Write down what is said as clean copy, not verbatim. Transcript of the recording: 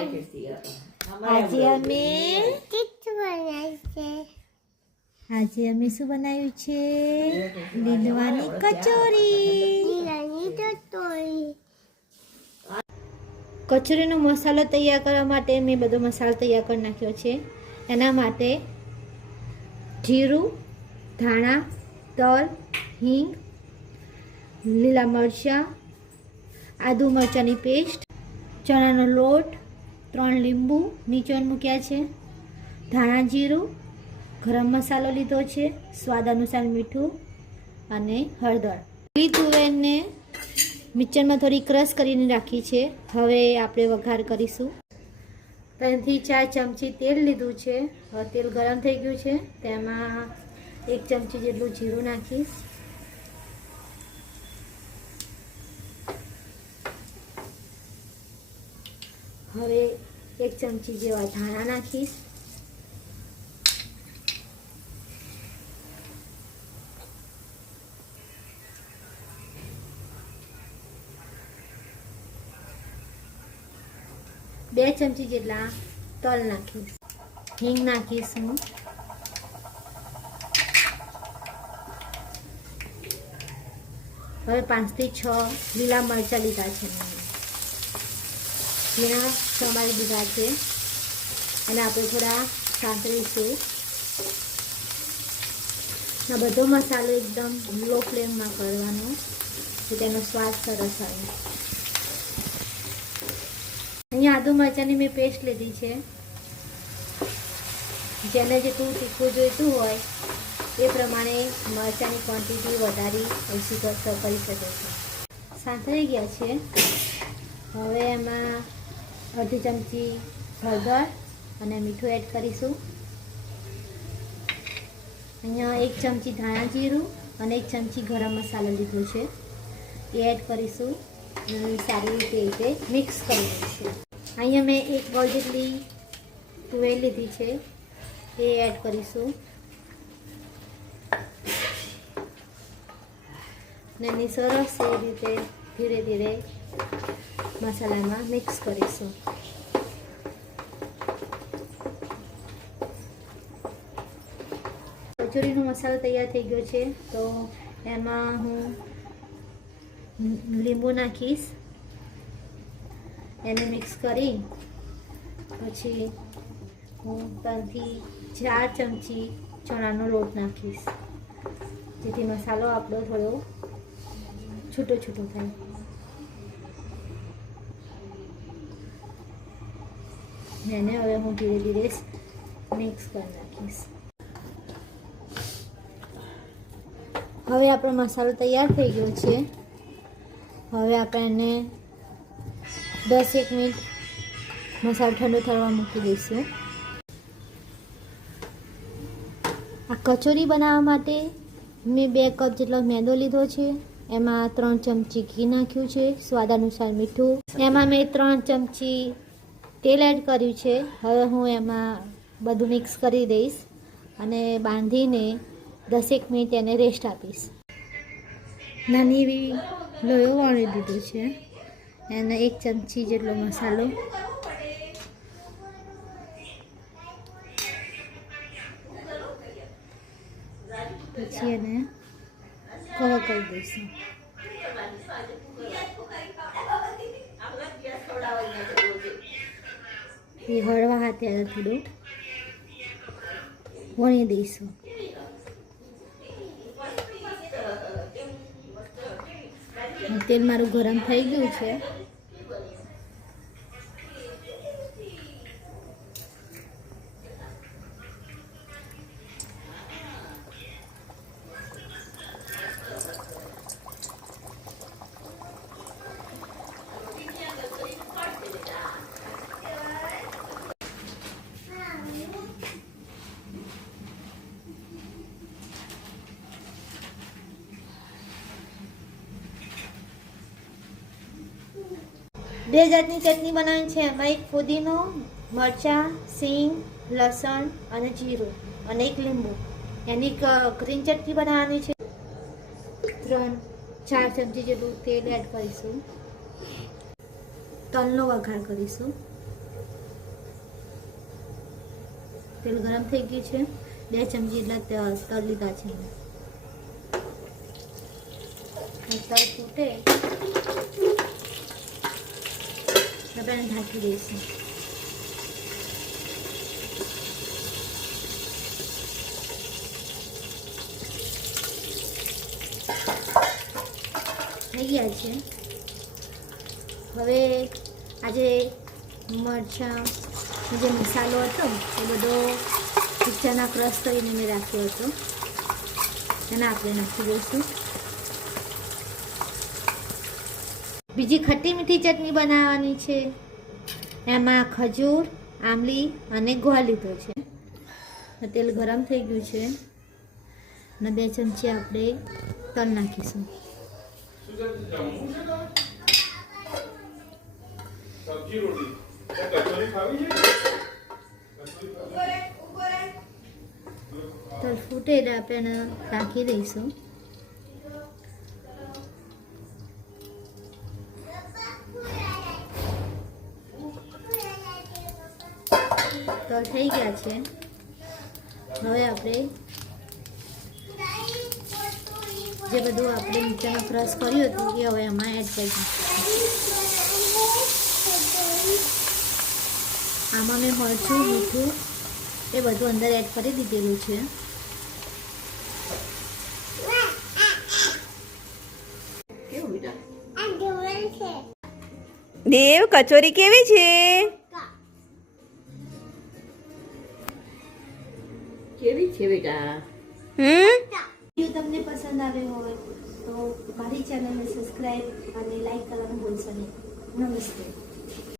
આજે અમે શું બનાવ્યું છે? લીલવાની કચોરી. કચોરીનો મસાલો તૈયાર કરવા માટે મેં બધો મસાલો તૈયાર કરી નાખ્યો છે. એના માટે જીરું, ધાણા, તલ, હિંગ, લીલા મરચાં, આદુ મરચાંની પેસ્ટ, ચણાનો લોટ, 3 લીંબુ નીચોઈને મૂક્યા છે, ધાણા જીરું, ગરમ મસાલો લીધો છે, સ્વાદ અનુસાર મીઠું અને હળદર. લીલી તુવેરને મિક્સરમાં થોડી ક્રશ કરીને રાખી છે. હવે આપણે વઘાર કરીશું. 3 થી 4 ચમચી તેલ લીધું છે. હવે તેલ ગરમ થઈ ગયું છે. તેમાં 1 ચમચી જેટલું જીરું નાખીશ. હવે 1 ચમચી જેવા ધાણા નાખીશ. બે ચમચી જેટલા તલ નાખીશ. હિંગ નાખીશું. હવે 5 થી 6 લીલા મરચાં લીધા છે. ઝીણા સમારી દીધા છે અને આપણે થોડા સાંતળીશું. આ બધો મસાલો એકદમ લો ફ્લેમમાં કરવાનો તો તેનો સ્વાદ સરસ આવે. અહીંયા આદુ મરચાંની મેં પેસ્ટ લીધી છે. જેને જેટલું તીખું જોઈતું હોય એ પ્રમાણે મરચાંની ક્વોન્ટિટી વધારી ઓછી કરી શકે છે. સાંતળી ગયા છે. હવે એમાં અડધી ચમચી હળદર અને મીઠું એડ કરીશું. અહીંયા 1 ચમચી ધાણા જીરું અને 1 ચમચી ગરમ મસાલો લીધો છે એ એડ કરીશું અને સારી રીતે મિક્સ કરી દઈશું. અહીંયા મેં 1 બોલ જેટલી તુવેર લીધી છે એ એડ કરીશું અને એની સરસ એ રીતે ધીરે ધીરે મસાલામાં મિક્સ કરીશું. કચોરીનો મસાલો તૈયાર થઈ ગયો છે તો એમાં હું લીંબુ નાખીશ. એને મિક્સ કરી પછી હું 3 થી 4 ચમચી ચણાનો લોટ નાખીશ જેથી મસાલો આપણો થોડો છૂટો છૂટો થાય. એને હવે હું ધીરે ધીરે મિક્સ કરી નાખીશ. હવે આપણો મસાલો તૈયાર થઈ ગયો છે. હવે આપણે એને 10-1 મિનિટ મસાલો ઠંડો થવા મૂકી દઈશું. આ કચોરી બનાવવા માટે મેં 2 કપ જેટલો મેદો લીધો છે. એમાં 3 ચમચી ઘી નાખ્યું છે, સ્વાદ અનુસાર મીઠું. એમાં મેં 3 ચમચી તેલ એડ કર્યું છે. હવે હું એમાં બધું મિક્સ કરી દઈશ અને બાંધીને 10-1 મિનિટ એને રેસ્ટ આપીશ. નાની એવી લોયો વાળી દીધો છે. એને 1 ચમચી જેટલો મસાલો, પછી એને કવર કરી દઈશું. એ હળવા હાથે થોડું વણી દઈશું. તેલ મારું ગરમ થઈ ગયું છે. બે જાતની ચટણી બનાવવાની છે. એમાં 1 ફુદીનો, મરચાં, સિંગ, લસણ અને જીરું અને 1 લીંબુ. એની ગ્રીન ચટણી બનાવવાની છે. 3-4 ચમચી જેટલું તેલ એડ કરીશું. તલનો વઘાર કરીશું. તેલ ગરમ થઈ ગયું છે. 2 ચમચી જેટલા તલ લીધા છે. તલ ફૂટે આપણે ઢાંકી દઈશું. થઈ ગયા છે. હવે આજે મરચાં જે મસાલો હતો એ બધો મિક્સરના ક્રશ કરીને મેં રાખ્યો હતો, એને આપણે નાખી દઈશું. બીજી ખટ્ટી મીઠી ચટણી બનાવવાની છે. એમાં ખજૂર, આંબલી અને ગોળ લીધો છે. તેલ ગરમ થઈ ગયું છે અને 2 ચમચી આપણે તલ નાખીશું. સબ્જી રોટી કચોરી ખાવી છે. તલ ફૂટે એટલે આપણે ઢાંકી દઈશું. તલ થઈ ગયા છે. હવે આપણે જે બધું આપણે નીચેનો ક્રશ કર્યું હતું એ હવે એમાં એડ કરી દઈશું. આમાં મેં મરચું, મીઠું એ બધું અંદર એડ કરી દીધેલું છે. દેવ, કચોરી કેવી છે? કેવી છે બેટા? જો તમને પસંદ આવ્યો હોય તો મારી ચેનલને સબસ્ક્રાઈબ અને લાઈક કરવાનું ભૂલશો નહીં. નમસ્તે.